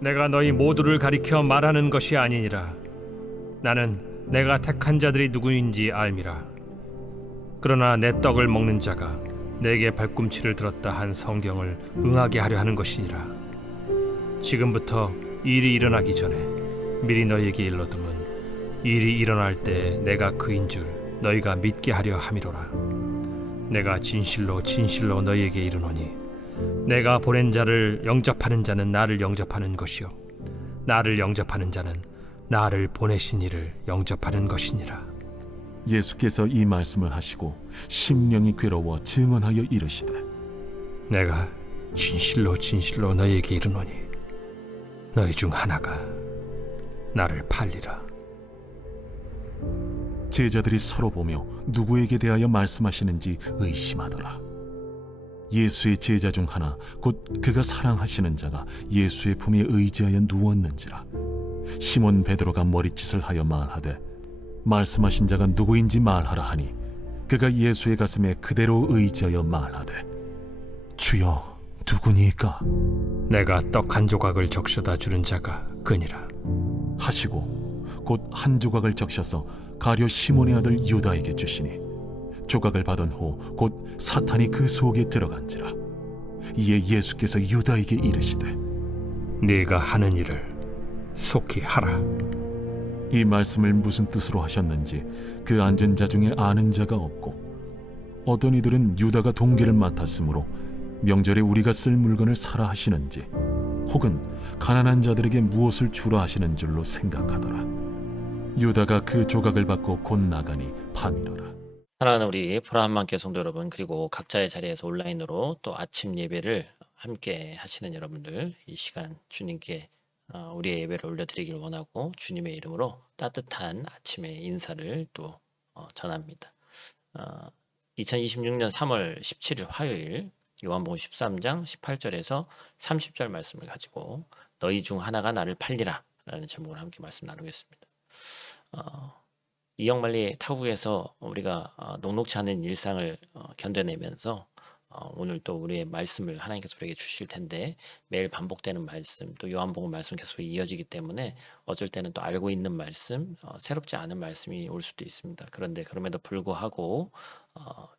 내가 너희 모두를 가리켜 말하는 것이 아니니라. 나는 내가 택한 자들이 누구인지 알미라. 그러나 내 떡을 먹는 자가 내게 발꿈치를 들었다 한 성경을 응하게 하려 하는 것이니라. 지금부터 일이 일어나기 전에 미리 너희에게 일러두면 일이 일어날 때 내가 그인 줄 너희가 믿게 하려 함이로라. 내가 진실로 진실로 너희에게 이르노니 내가 보낸 자를 영접하는 자는 나를 영접하는 것이요 나를 영접하는 자는 나를 보내신 이를 영접하는 것이니라. 예수께서 이 말씀을 하시고 심령이 괴로워 증언하여 이르시되 내가 진실로 진실로 너희에게 이르노니 너희 중 하나가 나를 팔리라. 제자들이 서로 보며 누구에게 대하여 말씀하시는지 의심하더라. 예수의 제자 중 하나 곧 그가 사랑하시는 자가 예수의 품에 의지하여 누웠는지라. 시몬 베드로가 머리짓을 하여 말하되 말씀하신 자가 누구인지 말하라 하니 그가 예수의 가슴에 그대로 의지하여 말하되 주여 누구니까 내가 떡 한 조각을 적셔다 주는 자가 그니라 하시고 곧 한 조각을 적셔서 가룟 시몬의 아들 유다에게 주시니 조각을 받은 후 곧 사탄이 그 속에 들어간지라. 이에 예수께서 유다에게 이르시되 네가 하는 일을 속히 하라. 이 말씀을 무슨 뜻으로 하셨는지 그 앉은 자 중에 아는 자가 없고 어떤 이들은 유다가 동기를 맡았으므로 명절에 우리가 쓸 물건을 사라 하시는지 혹은 가난한 자들에게 무엇을 주라 하시는 줄로 생각하더라. 유다가 그 조각을 받고 곧 나가니 밤이더라. 사랑하는 우리 보라한만교 성도 여러분, 그리고 각자의 자리에서 온라인으로 또 아침 예배를 함께 하시는 여러분들, 이 시간 주님께 우리의 예배를 올려드리길 원하고 주님의 이름으로 따뜻한 아침의 인사를 또 전합니다. 2026년 3월 17일 화요일 요한복음 13장 18절에서 30절 말씀을 가지고 너희 중 하나가 나를 팔리라 라는 제목으로 함께 말씀 나누겠습니다. 이영만리 타국에서 우리가 녹록지 않은 일상을 견뎌내면서 오늘 또 우리의 말씀을 하나님께서 우리에게 주실 텐데 매일 반복되는 말씀, 또 요한복음 말씀 계속 이어지기 때문에 어쩔 때는 또 알고 있는 말씀, 새롭지 않은 말씀이 올 수도 있습니다. 그런데 그럼에도 불구하고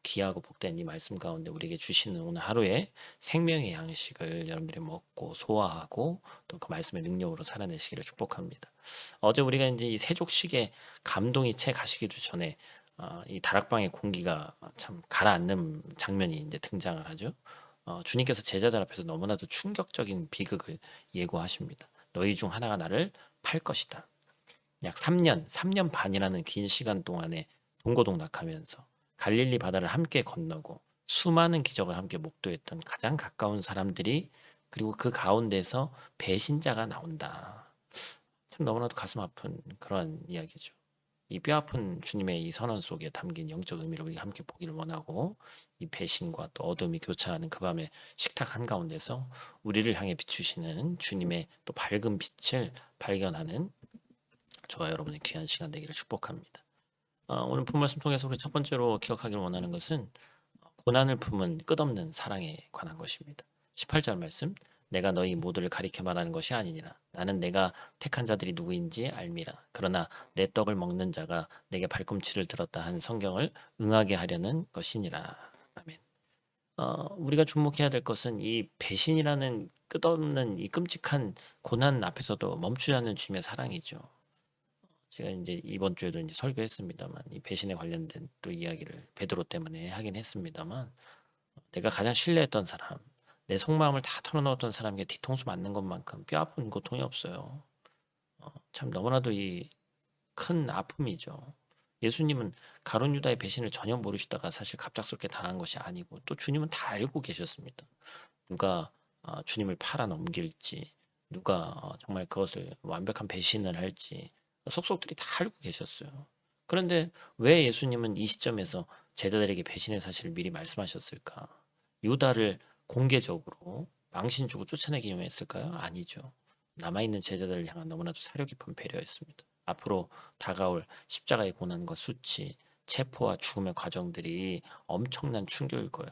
귀하고 복된 이 말씀 가운데 우리에게 주시는 오늘 하루의 생명의 양식을 여러분들이 먹고 소화하고 또 그 말씀의 능력으로 살아내시기를 축복합니다. 어제 우리가 이제 이 세족식에 감동이 채 가시기도 전에 이 다락방의 공기가 참 가라앉는 장면이 이제 등장을 하죠. 주님께서 제자들 앞에서 너무나도 충격적인 비극을 예고하십니다. 너희 중 하나가 나를 팔 것이다. 약 3년 반이라는 긴 시간 동안에 동고동락하면서 갈릴리 바다를 함께 건너고 수많은 기적을 함께 목도했던 가장 가까운 사람들이, 그리고 그 가운데서 배신자가 나온다. 참 너무나도 가슴 아픈 그런 이야기죠. 이 뼈아픈 주님의 이 선언 속에 담긴 영적 의미를 우리가 함께 보기를 원하고, 이 배신과 또 어둠이 교차하는 그 밤의 식탁 한가운데서 우리를 향해 비추시는 주님의 또 밝은 빛을 발견하는 저와 여러분의 귀한 시간 되기를 축복합니다. 오늘 본 말씀 통해서 우리 첫 번째로 기억하기를 원하는 것은 고난을 품은 끝없는 사랑에 관한 것입니다. 18절 말씀, 내가 너희 모두를 가리켜 말하는 것이 아니니라. 나는 내가 택한 자들이 누구인지 알미라. 그러나 내 떡을 먹는 자가 내게 발꿈치를 들었다 한 성경을 응하게 하려는 것이니라. 아멘. 우리가 주목해야 될 것은 이 배신이라는 끝없는 이 끔찍한 고난 앞에서도 멈추지 않는 주님의 사랑이죠. 제가 이제 이번 주에도 이제 설교했습니다만 이 배신에 관련된 또 이야기를 베드로 때문에 하긴 했습니다만, 내가 가장 신뢰했던 사람, 내 속마음을 다 털어놓았던 사람에게 뒤통수 맞는 것만큼 뼈아픈 고통이 없어요. 참 너무나도 이 큰 아픔이죠. 예수님은 가룟 유다의 배신을 전혀 모르시다가 사실 갑작스럽게 당한 것이 아니고, 또 주님은 다 알고 계셨습니다. 누가 주님을 팔아 넘길지, 누가 정말 그것을 완벽한 배신을 할지 속속들이 다 알고 계셨어요. 그런데 왜 예수님은 이 시점에서 제자들에게 배신의 사실을 미리 말씀하셨을까? 유다를 공개적으로 망신 주고 쫓아내기 위함했을까요? 아니죠. 남아있는 제자들을 향한 너무나도 사려 깊은 배려였습니다. 앞으로 다가올 십자가의 고난과 수치, 체포와 죽음의 과정들이 엄청난 충격일 거예요.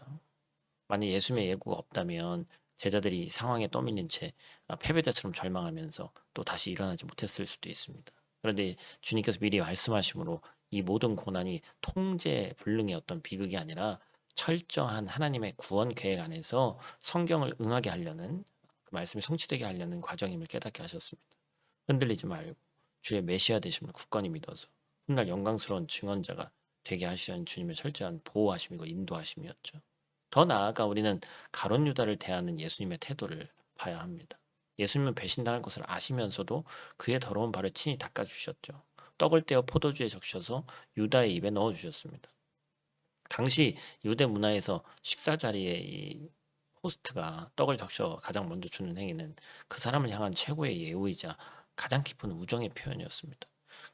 만약 예수님의 예고가 없다면 제자들이 상황에 떠밀린 채 패배자처럼 절망하면서 또 다시 일어나지 못했을 수도 있습니다. 그런데 주님께서 미리 말씀하심으로 이 모든 고난이 통제 불능의 어떤 비극이 아니라 철저한 하나님의 구원 계획 안에서 성경을 응하게 하려는, 그 말씀이 성취되게 하려는 과정임을 깨닫게 하셨습니다. 흔들리지 말고 주의 메시아 되심을 굳건히 믿어서 훗날 영광스러운 증언자가 되게 하시려는 주님의 철저한 보호하심이고 인도하심이었죠. 더 나아가 우리는 가룟 유다를 대하는 예수님의 태도를 봐야 합니다. 예수님은 배신당할 것을 아시면서도 그의 더러운 발을 친히 닦아주셨죠. 떡을 떼어 포도주에 적셔서 유다의 입에 넣어주셨습니다. 당시 유대 문화에서 식사 자리에 이 호스트가 떡을 적셔 가장 먼저 주는 행위는 그 사람을 향한 최고의 예우이자 가장 깊은 우정의 표현이었습니다.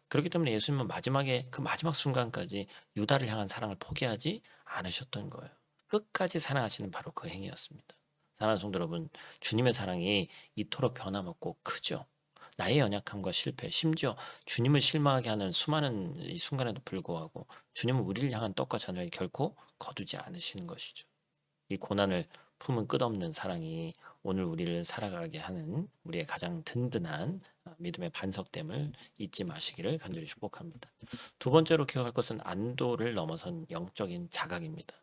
그렇기 때문에 예수님은 마지막에 그 마지막 순간까지 유다를 향한 사랑을 포기하지 않으셨던 거예요. 끝까지 사랑하시는 바로 그 행위였습니다. 사랑하는 성도 여러분, 주님의 사랑이 이토록 변함없고 크죠. 나의 연약함과 실패, 심지어 주님을 실망하게 하는 수많은 이 순간에도 불구하고 주님은 우리를 향한 떡과 잔을 결코 거두지 않으시는 것이죠. 이 고난을 품은 끝없는 사랑이 오늘 우리를 살아가게 하는 우리의 가장 든든한 믿음의 반석됨을 잊지 마시기를 간절히 축복합니다. 두 번째로 기억할 것은 안도를 넘어선 영적인 자각입니다.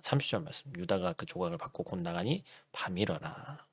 30절 말씀, 유다가 그 조각을 받고 곧 나가니 밤이러라.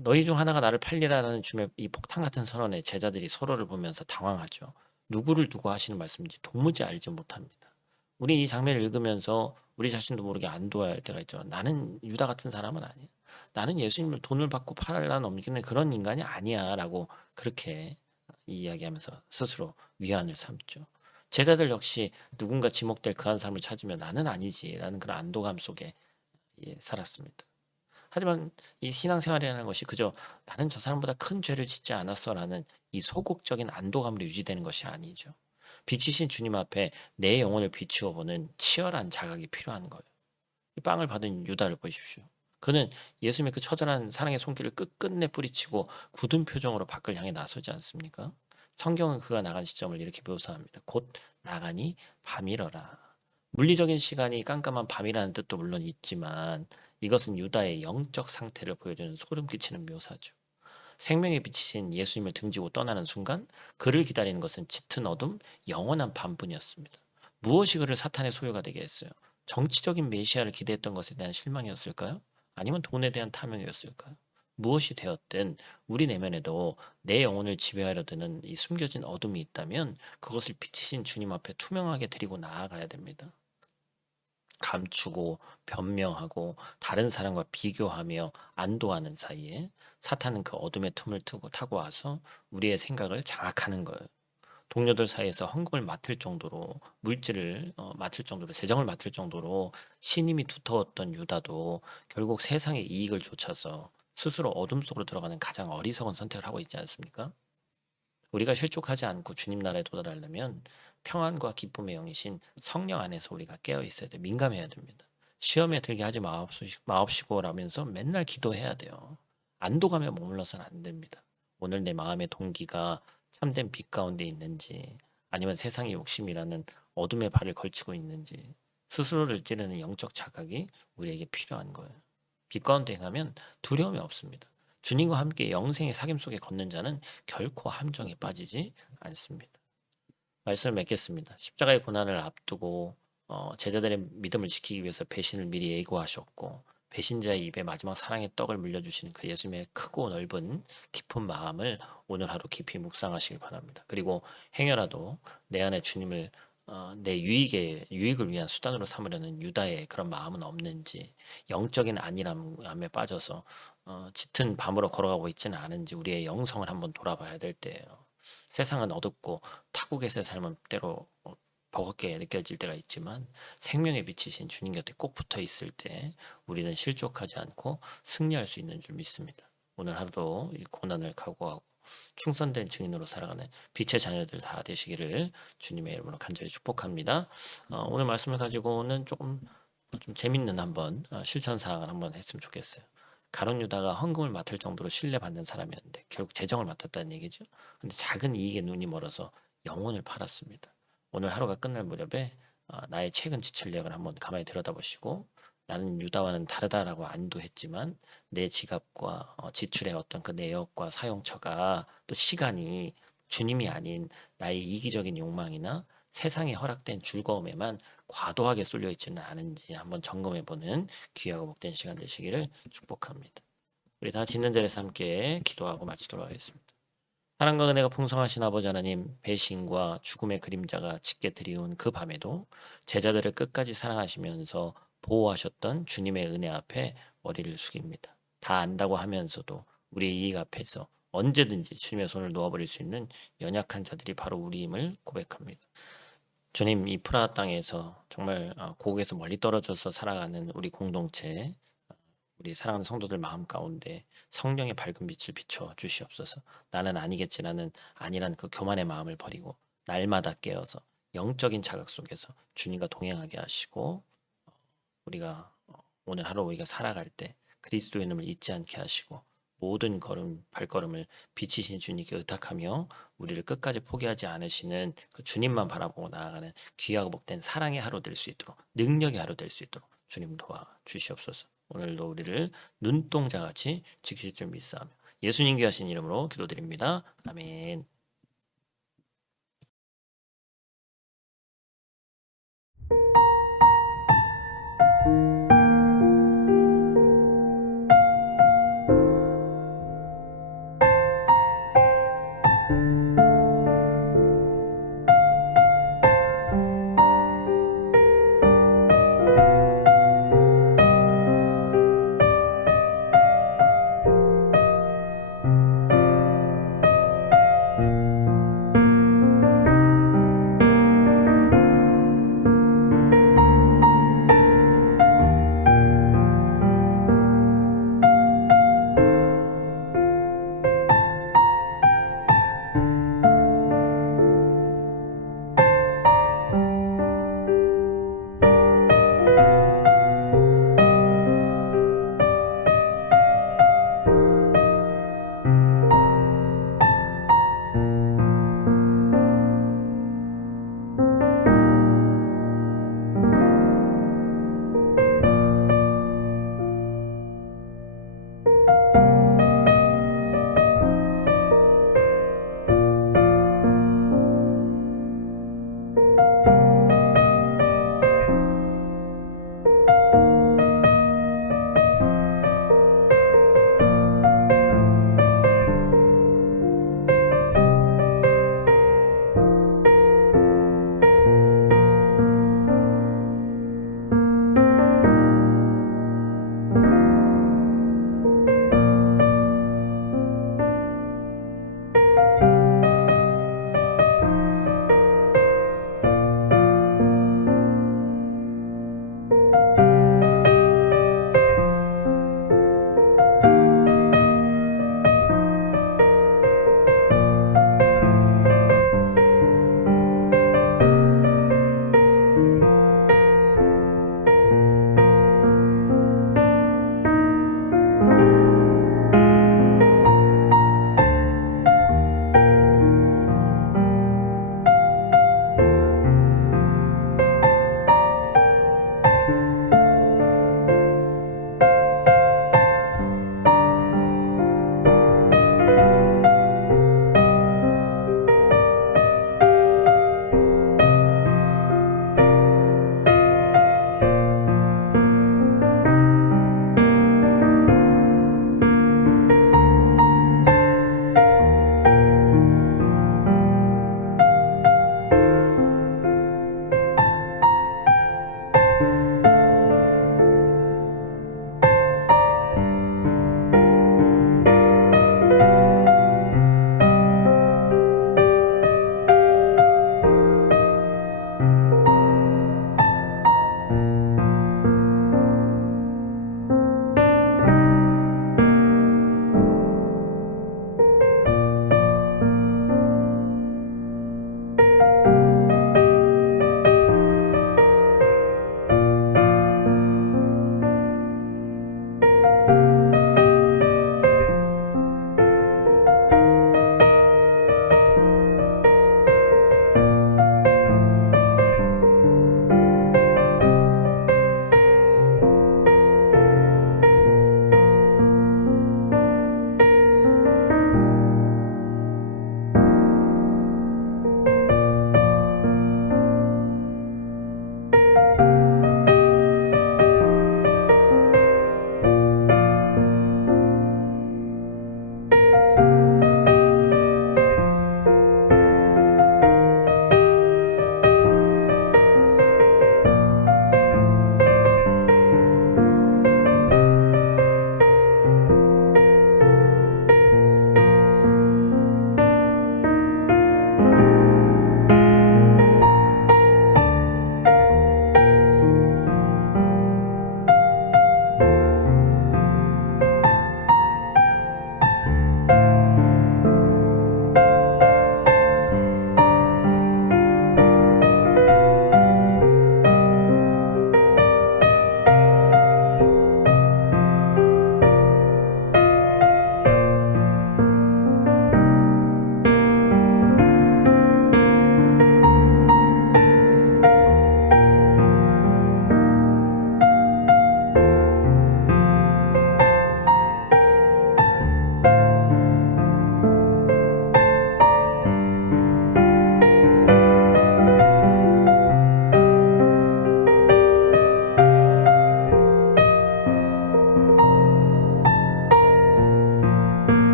너희 중 하나가 나를 팔리라는 주님의 이 폭탄 같은 선언에 제자들이 서로를 보면서 당황하죠. 누구를 두고 하시는 말씀인지 도무지 알지 못합니다. 우리 이 장면을 읽으면서 우리 자신도 모르게 안도할 때가 있죠. 나는 유다 같은 사람은 아니야. 나는 예수님을 돈을 받고 팔아 넘기는 그런 인간이 아니야 라고 그렇게 이야기하면서 스스로 위안을 삼죠. 제자들 역시 누군가 지목될 그 한 사람을 찾으면 나는 아니지라는 그런 안도감 속에 살았습니다. 하지만 이 신앙생활이라는 것이 그저 나는 저 사람보다 큰 죄를 짓지 않았어라는 이 소극적인 안도감으로 유지되는 것이 아니죠. 빛이신 주님 앞에 내 영혼을 비추어 보는 치열한 자각이 필요한 거예요. 이 빵을 받은 유다를 보십시오. 그는 예수님의 그 처절한 사랑의 손길을 끝끝내 뿌리치고 굳은 표정으로 밖을 향해 나서지 않습니까? 성경은 그가 나간 시점을 이렇게 묘사합니다. 곧 나가니 밤이러라. 물리적인 시간이 깜깜한 밤이라는 뜻도 물론 있지만 이것은 유다의 영적 상태를 보여주는 소름 끼치는 묘사죠. 생명의 빛이신 예수님을 등지고 떠나는 순간 그를 기다리는 것은 짙은 어둠, 영원한 밤뿐이었습니다. 무엇이 그를 사탄의 소유가 되게 했어요? 정치적인 메시아를 기대했던 것에 대한 실망이었을까요? 아니면 돈에 대한 탐욕이었을까요? 무엇이 되었든 우리 내면에도 내 영혼을 지배하려 드는 이 숨겨진 어둠이 있다면 그것을 빛이신 주님 앞에 투명하게 드리고 나아가야 됩니다. 감추고 변명하고 다른 사람과 비교하며 안도하는 사이에 사탄은 그 어둠의 틈을 타고 와서 우리의 생각을 장악하는 거예요. 동료들 사이에서 헌금을 맡을 정도로 물질을 맡을 정도로 재정을 맡을 정도로 신임이 두터웠던 유다도 결국 세상의 이익을 좇아서 스스로 어둠 속으로 들어가는 가장 어리석은 선택을 하고 있지 않습니까? 우리가 실족하지 않고 주님 나라에 도달하려면 평안과 기쁨의 영이신 성령 안에서 우리가 깨어 있어야 돼. 민감해야 됩니다. 시험에 들게 하지 마옵시고라면서 맨날 기도해야 돼요. 안도감에 머물러서는 안 됩니다. 오늘 내 마음의 동기가 참된 빛 가운데 있는지 아니면 세상의 욕심이라는 어둠의 발을 걸치고 있는지 스스로를 찌르는 영적 자각이 우리에게 필요한 거예요. 빛 가운데 행하면 두려움이 없습니다. 주님과 함께 영생의 사귐 속에 걷는 자는 결코 함정에 빠지지 않습니다. 말씀을 맺겠습니다. 십자가의 고난을 앞두고 제자들의 믿음을 지키기 위해서 배신을 미리 예고하셨고 배신자의 입에 마지막 사랑의 떡을 물려주시는 그 예수님의 크고 넓은 깊은 마음을 오늘 하루 깊이 묵상하시길 바랍니다. 그리고 행여라도 내 안에 주님을 내 유익을 위한 수단으로 삼으려는 유다의 그런 마음은 없는지, 영적인 안일함에 빠져서 짙은 밤으로 걸어가고 있지는 않은지 우리의 영성을 한번 돌아봐야 될 때예요. 세상은 어둡고 타국에서의 삶은 때로 버겁게 느껴질 때가 있지만 생명의 빛이신 주님 곁에 꼭 붙어 있을 때 우리는 실족하지 않고 승리할 수 있는 줄 믿습니다. 오늘 하루도 이 고난을 각오하고 충성된 증인으로 살아가는 빛의 자녀들 다 되시기를 주님의 이름으로 간절히 축복합니다. 오늘 말씀을 가지고는 좀 재밌는 한번 실천 사항을 한번 했으면 좋겠어요. 가룟 유다가 헌금을 맡을 정도로 신뢰받는 사람이었는데 결국 재정을 맡았다는 얘기죠. 근데 작은 이익에 눈이 멀어서 영혼을 팔았습니다. 오늘 하루가 끝날 무렵에 나의 최근 지출력을 한번 가만히 들여다보시고 나는 유다와는 다르다라고 안도했지만 내 지갑과 지출의 어떤 그 내역과 사용처가 또 시간이 주님이 아닌 나의 이기적인 욕망이나 세상에 허락된 즐거움에만 과도하게 쏠려 있지는 않은지 한번 점검해보는 귀하고 복된 시간 되시기를 축복합니다. 우리 다 같이 있는 자리에서 함께 기도하고 마치도록 하겠습니다. 사랑과 은혜가 풍성하신 아버지 하나님, 배신과 죽음의 그림자가 짙게 드리운 그 밤에도 제자들을 끝까지 사랑하시면서 보호하셨던 주님의 은혜 앞에 머리를 숙입니다. 다 안다고 하면서도 우리의 이익 앞에서 언제든지 주님의 손을 놓아버릴 수 있는 연약한 자들이 바로 우리임을 고백합니다. 주님, 이 프라하 땅에서 정말 고국에서 멀리 떨어져서 살아가는 우리 공동체, 우리 사랑하는 성도들 마음 가운데 성령의 밝은 빛을 비춰 주시옵소서. 나는 아니겠지, 나는 아니란 그 교만의 마음을 버리고 날마다 깨어서 영적인 자각 속에서 주님과 동행하게 하시고, 우리가 오늘 하루 우리가 살아갈 때 그리스도의 이름을 잊지 않게 하시고 모든 발걸음을 비치신 주님께 의탁하며 우리를 끝까지 포기하지 않으시는 그 주님만 바라보고 나아가는 귀하고 복된 사랑의 하루 될 수 있도록, 능력의 하루 될 수 있도록 주님 도와주시옵소서. 오늘도 우리를 눈동자같이 지키실 줄 믿사오며 예수님 귀하신 이름으로 기도드립니다. 아멘.